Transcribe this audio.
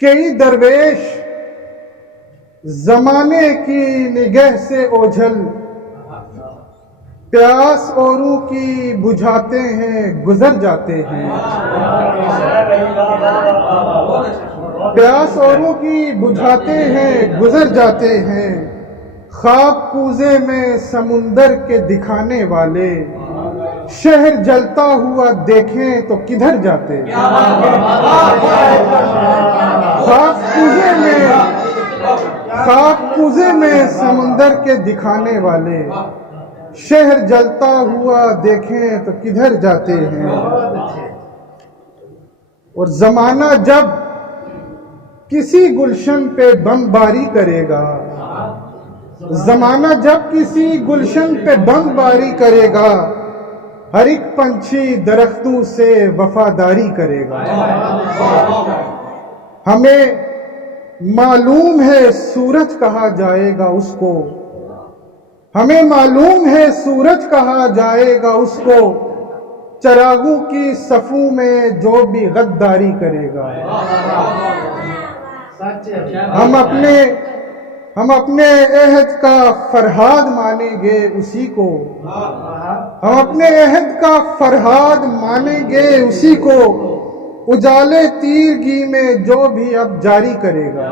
کئی درویش زمانے کی نگہ سے اوجھل، پیاس اوروں کی بجھاتے ہیں گزر جاتے ہیں، پیاس اوروں کی بجھاتے ہیں گزر جاتے ہیں، خواب کوزے میں سمندر کے دکھانے والے شہر جلتا ہوا دیکھیں تو کدھر جاتے ہیں، خواب کوزے میں سمندر کے دکھانے والے شہر جلتا ہوا دیکھیں تو کدھر جاتے ہیں۔ اور زمانہ جب کسی گلشن پہ بمباری کرے گا، زمانہ جب کسی گلشن پہ بمباری کرے گا، ہر ایک پنچھی درختوں سے وفاداری کرے گا۔ ہمیں معلوم ہے سورج کہا جائے گا اس کو، ہمیں معلوم ہے سورج کہا جائے گا اس کو، چراغوں کی صفوں میں جو بھی غداری کرے گا۔ ہم اپنے عہد کا فرہاد مانیں گے اسی کو، ہم اپنے عہد کا فرہاد مانیں گے اسی کو، اجالے تیرگی میں جو بھی اب جاری کرے گا۔